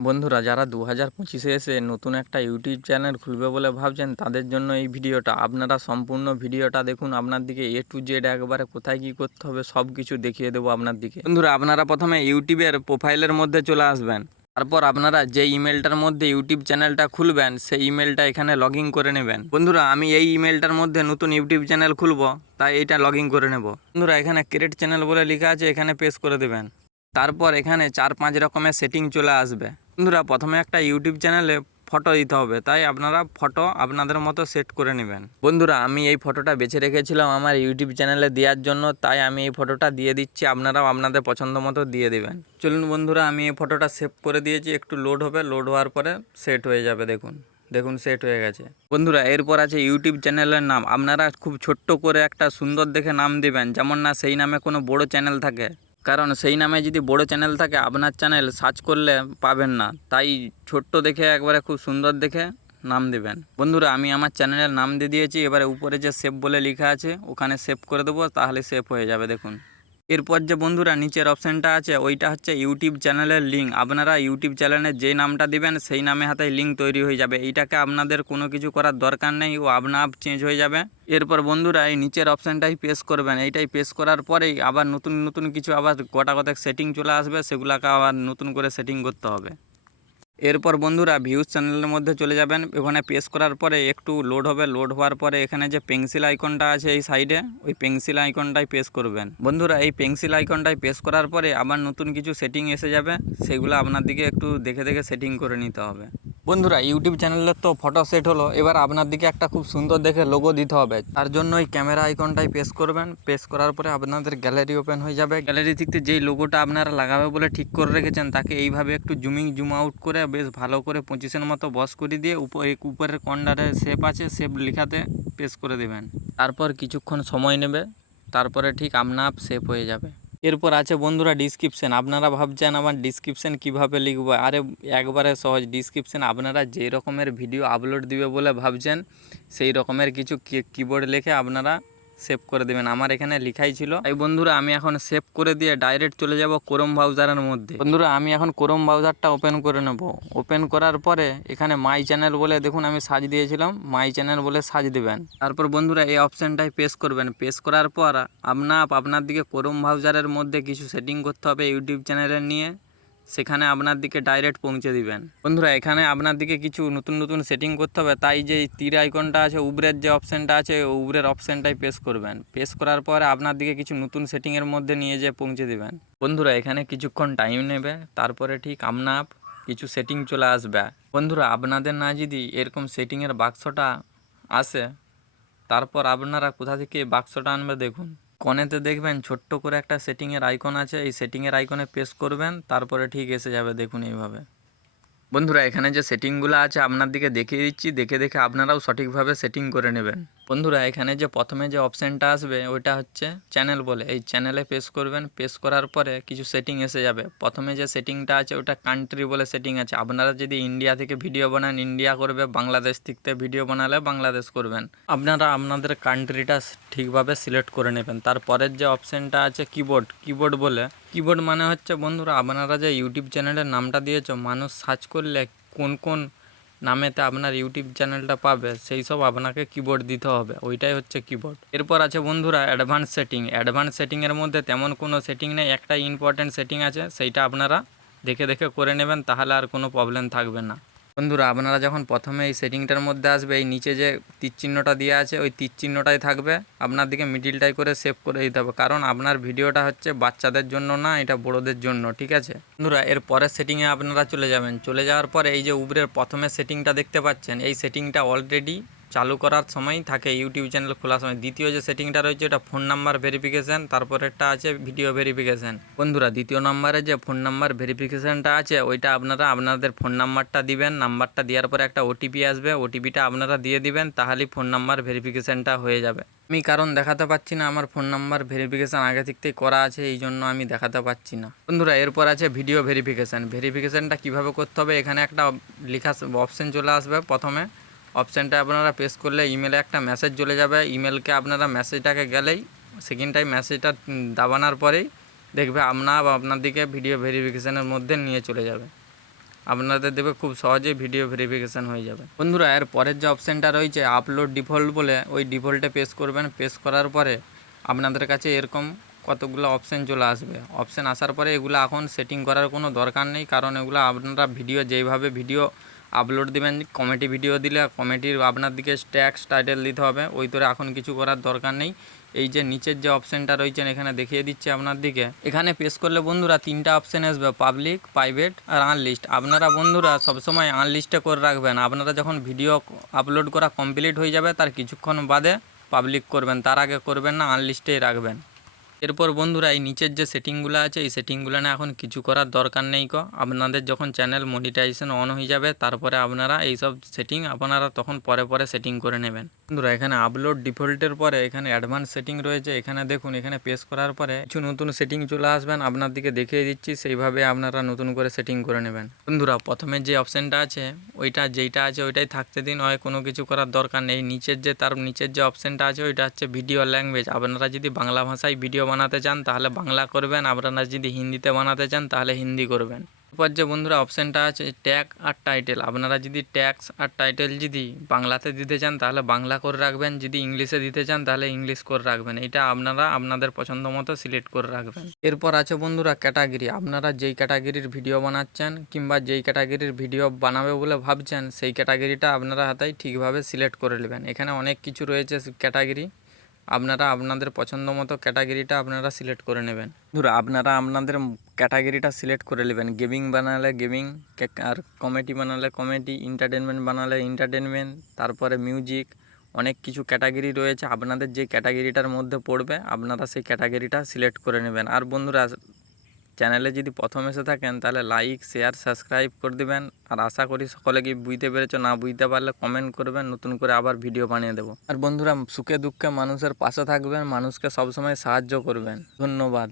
বন্ধুরা, যারা 2025-এ এসে নতুন একটা ইউটিউব চ্যানেল খুলবে বলে ভাবছেন, তাদের জন্য এই ভিডিওটা। আপনারা সম্পূর্ণ ভিডিওটা দেখুন। আপনার দিকে এ টু জেড একবারে কোথায় কী করতে হবে সব কিছু দেখিয়ে দেবো আপনার দিকে। বন্ধুরা, আপনারা প্রথমে ইউটিউবের প্রোফাইলের মধ্যে চলে আসবেন। তারপর আপনারা যে ইমেলটার মধ্যে ইউটিউব চ্যানেলটা খুলবেন সেই ইমেলটা এখানে লগ ইন করে নেবেন। বন্ধুরা, আমি এই ইমেলটার মধ্যে নতুন ইউটিউব চ্যানেল খুলবো, তাই এইটা লগ ইন করে নেব। বন্ধুরা, এখানে ক্রিয়েট চ্যানেল বলে লেখা আছে, এখানে প্রেস করে দেবেন। তারপর এখানে 4-5 রকমের সেটিং চলে আসবে। বন্ধুরা, প্রথমে একটা ইউটিউব চ্যানেলে ফটো দিতে হবে, তাই আপনারা ফটো আপনাদের মতো সেট করে নেবেন। বন্ধুরা, আমি এই ফটোটা বেছে রেখেছিলাম আমার ইউটিউব চ্যানেলে দেওয়ার জন্য, তাই আমি এই ফটোটা দিয়ে দিচ্ছি। আপনারাও আপনাদের পছন্দ মতো দিয়ে দেবেন। চলুন বন্ধুরা, আমি এই ফটোটা সেভ করে দিয়েছি। একটু লোড হবে, লোড হওয়ার পরে সেট হয়ে যাবে। দেখুন সেট হয়ে গেছে। বন্ধুরা, এরপর আছে ইউটিউব চ্যানেলের নাম। আপনারা খুব ছোট্ট করে একটা সুন্দর দেখে নাম দিবেন, যেমন না সেই নামে কোনো বড় চ্যানেল থাকে। কারণ সেই নামে যদি বড় চ্যানেল থাকে আপনার চ্যানেল সার্চ করলে পাবেন না, তাই ছোট্ট দেখে একবারে খুব সুন্দর দেখে নাম দেবেন। বন্ধুরা, আমি আমার চ্যানেলের নাম দিয়ে দিয়েছি। এবারে উপরে যে সেভ বলে লেখা আছে ওখানে সেভ করে দেবো, তাহলে সেভ হয়ে যাবে। দেখুন, এরপর যে বন্ধুরা নিচের অপশানটা আছে ওইটা হচ্ছে ইউটিউব চ্যানেলের লিঙ্ক। আপনারা ইউটিউব চ্যানেলের যে নামটা দিবেন সেই নামে হাতে লিঙ্ক তৈরি হয়ে যাবে। এইটাকে আপনাদের কোনো কিছু করার দরকার নেই, ও আপনা আপ চেঞ্জ হয়ে যাবে। এরপর বন্ধুরা এই নিচের অপশানটাই প্রেস করবেন। এইটাই প্রেস করার পরেই আবার নতুন নতুন কিছু আবার গোটা কতক সেটিং চলে আসবে, সেগুলোকে আবার নতুন করে সেটিং করতে হবে। এরপর বন্ধুরা ভিউজ চ্যানেলের মধ্যে চলে যাবেন। ওখানে প্রেস করার পরে একটু লোড হবে, লোড হওয়ার পরে এখানে যে পেন্সিল আইকনটা আছে এই সাইডে, ওই পেন্সিল আইকনটাই প্রেস করবেন। বন্ধুরা, এই পেন্সিল আইকনটাই প্রেস করার পরে আবার নতুন কিছু সেটিং এসে যাবে, সেগুলো আপনার দিকে একটু দেখে দেখে সেটিং করে নিতে হবে। বন্ধুরা, ইউটিউব চ্যানেলের তো ফটো সেট হলো, এবার আপনার দিকে একটা খুব সুন্দর দেখে লোগো দিতে হবে। তার জন্য এই ক্যামেরা আইকনটাই প্রেস করবেন। প্রেস করার পরে আপনাদের গ্যালারি ওপেন হয়ে যাবে। গ্যালারি থেকে যেই লোগোটা আপনারা লাগাবে বলে ঠিক করে রেখেছেন তাকে এইভাবে একটু জুম আউট করে বেশ ভালো করে পজিশন মতো বস করে দিয়ে উপরের কর্নারে শেপ আছে, শেপ লেখাতে প্রেস করে দেবেন। তারপর কিছুক্ষণ সময় নেবে, তারপরে ঠিক আপনা আপ সেভ হয়ে যাবে। এরপর আছে বন্ধুরা ডিসক্রিপশান। আপনারা ভাবছেন আমার ডিসক্রিপশান কিভাবে লিখবো? আরে একবারে সহজ। ডিসক্রিপশান আপনারা যে রকমের ভিডিও আপলোড দিবে বলে ভাবছেন সেই রকমের কিছু কিবোর্ড লিখে আপনারা সেভ করে দেবেন। আমার এখানে লেখাই ছিল। এই বন্ধুরা, আমি এখন সেভ করে দিয়ে ডাইরেক্ট চলে যাব ক্রোম ব্রাউজারের মধ্যে। বন্ধুরা, আমি এখন ক্রোম ব্রাউজারটা ওপেন করে নেব। ওপেন করার পরে এখানে মাই চ্যানেল বলে দেখুন আমি সার্চ দিয়েছিলাম, মাই চ্যানেল বলে সার্চ দেবেন। তারপর বন্ধুরা এই অপশানটাই প্রেস করবেন। প্রেস করার পর আপনার দিকে ক্রোম ব্রাউজারের মধ্যে কিছু সেটিং করতে হবে ইউটিউব চ্যানেলের নিয়ে, সেখানে আপনার দিকে ডাইরেক্ট পৌঁছে দিবেন। বন্ধুরা, এখানে আপনার দিকে কিছু নতুন নতুন সেটিং করতে হবে, তাই যে তীর আইকনটা আছে উপরের যে অপশানটা আছে উপরের অপশানটাই প্রেস করবেন। প্রেস করার পরে আপনার দিকে কিছু নতুন সেটিংয়ের মধ্যে নিয়ে যেয়ে পৌঁছে দিবেন। বন্ধুরা, এখানে কিছুক্ষণ টাইম নেবে, তারপরে ঠিক আপনার কিছু সেটিং চলে আসবে। বন্ধুরা, আপনাদের না যদি এরকম সেটিংয়ের বাক্সটা আসে, তারপর আপনারা কোথা থেকে বাক্সটা আনবে দেখুন। কোণেতে দেখবেন ছোট্ট করে একটা সেটিংয়ের আইকন আছে, এই সেটিংয়ের আইকনে প্রেস করবেন, তারপরে ঠিক এসে যাবে। দেখুন এইভাবে। বন্ধুরা, এখানে যে সেটিংগুলো আছে আপনার দিকে দেখিয়ে দিচ্ছি, দেখে দেখে আপনারাও সঠিকভাবে সেটিং করে নেবেন। বন্ধুরা, এখানে যে প্রথমে যে অপশানটা আসবে ওইটা হচ্ছে চ্যানেল বলে, এই চ্যানেলে প্রেস করবেন। প্রেস করার পরে কিছু সেটিং এসে যাবে। প্রথমে যে সেটিংটা আছে ওটা কান্ট্রি বলে সেটিং আছে। আপনারা যদি ইন্ডিয়া থেকে ভিডিও বানান ইন্ডিয়া করবে, বাংলাদেশ থেকে ভিডিও বানালে বাংলাদেশ করবেন। আপনারা আপনাদের কান্ট্রিটা ঠিকভাবে সিলেক্ট করে নেবেন। তারপরের যে অপশানটা আছে কিবোর্ড বলে, কিবোর্ড মানে হচ্ছে বন্ধুরা আপনারা যে ইউটিউব চ্যানেলের নামটা দিয়েছো, মানুষ সার্চ করলে কোন কোন নামেতে আপনার ইউটিউব চ্যানেলটা পাবে সেই সব আপনাকে কিবোর্ড দিতে হবে, ওইটাই হচ্ছে কিবোর্ড। এরপর আছে বন্ধুরা অ্যাডভান্স সেটিং। অ্যাডভান্স সেটিংয়ের মধ্যে তেমন কোনো সেটিং নেই, একটাই ইম্পর্ট্যান্ট সেটিং আছে, সেইটা আপনারা দেখে দেখে করে নেবেন, তাহলে আর কোনো প্রবলেম থাকবে না। বন্ধুরা, আপনারা যখন প্রথমে এই সেটিংটার মধ্যে আসবে, এই নিচে যে তীর চিহ্নটা দেওয়া আছে ওই তীর চিহ্নটাই থাকবে, আপনার দিকে মিডিলটাই করে সেভ করে দিতে হবে, কারণ আপনার ভিডিওটা হচ্ছে বাচ্চাদের জন্য না, এটা বড়োদের জন্য, ঠিক আছে? বন্ধুরা, এর পরের সেটিংয়ে আপনারা চলে যাবেন। চলে যাওয়ার পরে এই যে উপরের প্রথমে সেটিংটা দেখতে পাচ্ছেন, এই সেটিংটা অলরেডি চালু করার সময় থাকে ইউটিউব চ্যানেল খোলার সময়। দ্বিতীয় যে সেটিংটা রয়েছে ওটা ফোন নাম্বার ভেরিফিকেশান, তারপরেরটা আছে ভিডিও ভেরিফিকেশান। বন্ধুরা, দ্বিতীয় নম্বরে যে ফোন নাম্বার ভেরিফিকেশানটা আছে ওইটা আপনারা আপনাদের ফোন নাম্বারটা দিবেন। নাম্বারটা দেওয়ার পরে একটা ওটিপি আসবে, ওটিপিটা আপনারা দিয়ে দিবেন, তাহলেই ফোন নাম্বার ভেরিফিকেশানটা হয়ে যাবে। আমি কারণ দেখাতে পাচ্ছি না, আমার ফোন নাম্বার ভেরিফিকেশান আগে থেকেই করা আছে, এই জন্য আমি দেখাতে পাচ্ছি না। বন্ধুরা, এরপর আছে ভিডিও ভেরিফিকেশান। ভেরিফিকেশানটা কীভাবে করতে হবে, এখানে একটা লেখা অপশান চলে আসবে। প্রথমে অপশানটা আপনারা প্রেস করলে ইমেলে একটা মেসেজ চলে যাবে। ইমেলকে আপনারা মেসেজটাকে গেলেই সেকেন্ড টাইম মেসেজটা দাবানোর পরেই দেখবে আপনার দিকে ভিডিও ভেরিফিকেশানের মধ্যে নিয়ে চলে যাবে। আপনাদের দেবে, খুব সহজেই ভিডিও ভেরিফিকেশান হয়ে যাবে। বন্ধুরা এর পরের যে অপশানটা রয়েছে আপলোড ডিফল্ট বলে, ওই ডিফল্টে প্রেস করবেন। প্রেস করার পরে আপনাদের কাছে এরকম কতগুলো অপশান চলে আসবে। অপশান আসার পরে এগুলো এখন সেটিং করার কোনো দরকার নেই, কারণ এগুলো আপনারা ভিডিও যেইভাবে ভিডিও আপলোড দেবেন, কমেডি ভিডিও দিলে কমেডির আপনার দিকে ট্যাক্স টাইটেল দিতে হবে, ওই তোরে এখন কিছু করার দরকার নেই। এই যে নিচের যে অপশানটা রয়েছে এখানে দেখিয়ে দিচ্ছে আপনার দিকে, এখানে প্রেস করলে বন্ধুরা 3টা অপশান আসবে, পাবলিক, প্রাইভেট আর আনলিস্ট। আপনারা বন্ধুরা সবসময় আনলিস্টে করে রাখবেন। আপনারা যখন ভিডিও আপলোড করা কমপ্লিট হয়ে যাবে তার কিছুক্ষণ বাদে পাবলিক করবেন, তার আগে করবেন না, আনলিস্টেই রাখবেন। এরপর বন্ধুরা এই নিচের যে সেটিংগুলো আছে এই সেটিংগুলো না এখন কিছু করার দরকার নেই। আপনাদের যখন চ্যানেল মনিটাইজেশন অন হয়ে যাবে তারপরে আপনারা এইসব সেটিং আপনারা তখন পরে সেটিং করে নেবেন। বন্ধুরা এখানে আপলোড ডিফল্টের পরে এখানে অ্যাডভান্স সেটিং রয়েছে, এখানে দেখুন, এখানে প্রেস করার পরে কিছু নতুন সেটিং চলে আসবেন, আপনার দিকে দেখিয়ে দিচ্ছি, সেইভাবে আপনারা নতুন করে সেটিং করে নেবেন। বন্ধুরা প্রথমে যে অপশানটা আছে যেইটা আছে ওইটাই থাকতে দিন, হয় কোনো কিছু করার দরকার নেই। তার নিচের যে অপশানটা আছে ওইটা হচ্ছে ভিডিও ল্যাঙ্গুয়েজ। আপনারা যদি বাংলা ভাষায় ভিডিও বানাতে চান তাহলে বাংলা করবেন, আপনারা যদি হিন্দিতে বানাতে চান তাহলে হিন্দি করবেন। এরপর যে বন্ধুরা অপশানটা আছে ট্যাগ আর টাইটেল, আপনারা যদি ট্যাগস আর টাইটেল যদি বাংলাতে দিতে চান তাহলে বাংলা করে রাখবেন, যদি ইংলিশে দিতে চান তাহলে ইংলিশ করে রাখবেন। এটা আপনারা আপনাদের পছন্দ মতো সিলেক্ট করে রাখবেন। এরপর আছে বন্ধুরা ক্যাটাগরি, আপনারা যেই ক্যাটাগরির ভিডিও বানাচ্ছেন কিংবা যেই ক্যাটাগরির ভিডিও বানাবে বলে ভাবছেন সেই ক্যাটাগরিটা আপনারা হাতেই ঠিকভাবে সিলেক্ট করে নেবেন। এখানে অনেক কিছু রয়েছে ক্যাটাগরি, আপনারা আপনাদের পছন্দ মতো ক্যাটাগরিটা আপনারা সিলেক্ট করে নেবেন। ধরুন আপনারা আপনাদের ক্যাটাগরিটা সিলেক্ট করে নেবেন। গেমিং বানালে গেমিং, আর কমেডি বানালে কমেডি, এন্টারটেনমেন্ট বানালে এন্টারটেনমেন্ট, তারপরে মিউজিক, অনেক কিছু ক্যাটাগরি রয়েছে। আপনাদের যে ক্যাটাগরিটার মধ্যে পড়বে আপনারা সেই ক্যাটাগরিটা সিলেক্ট করে নেবেন। আর বন্ধুরা চ্যানেলে যদি প্রথম এসে থাকেন তাহলে লাইক, শেয়ার, সাবস্ক্রাইব করে দেবেন। আর আশা করি সকলে কি বুঝতে পেরেছো, না বুঝতে পারলে কমেন্ট করবেন, নতুন করে আবার ভিডিও বানিয়ে দেবো। আর বন্ধুরা সুখে দুঃখে মানুষের পাশে থাকবেন, মানুষকে সবসময় সাহায্য করবেন। ধন্যবাদ।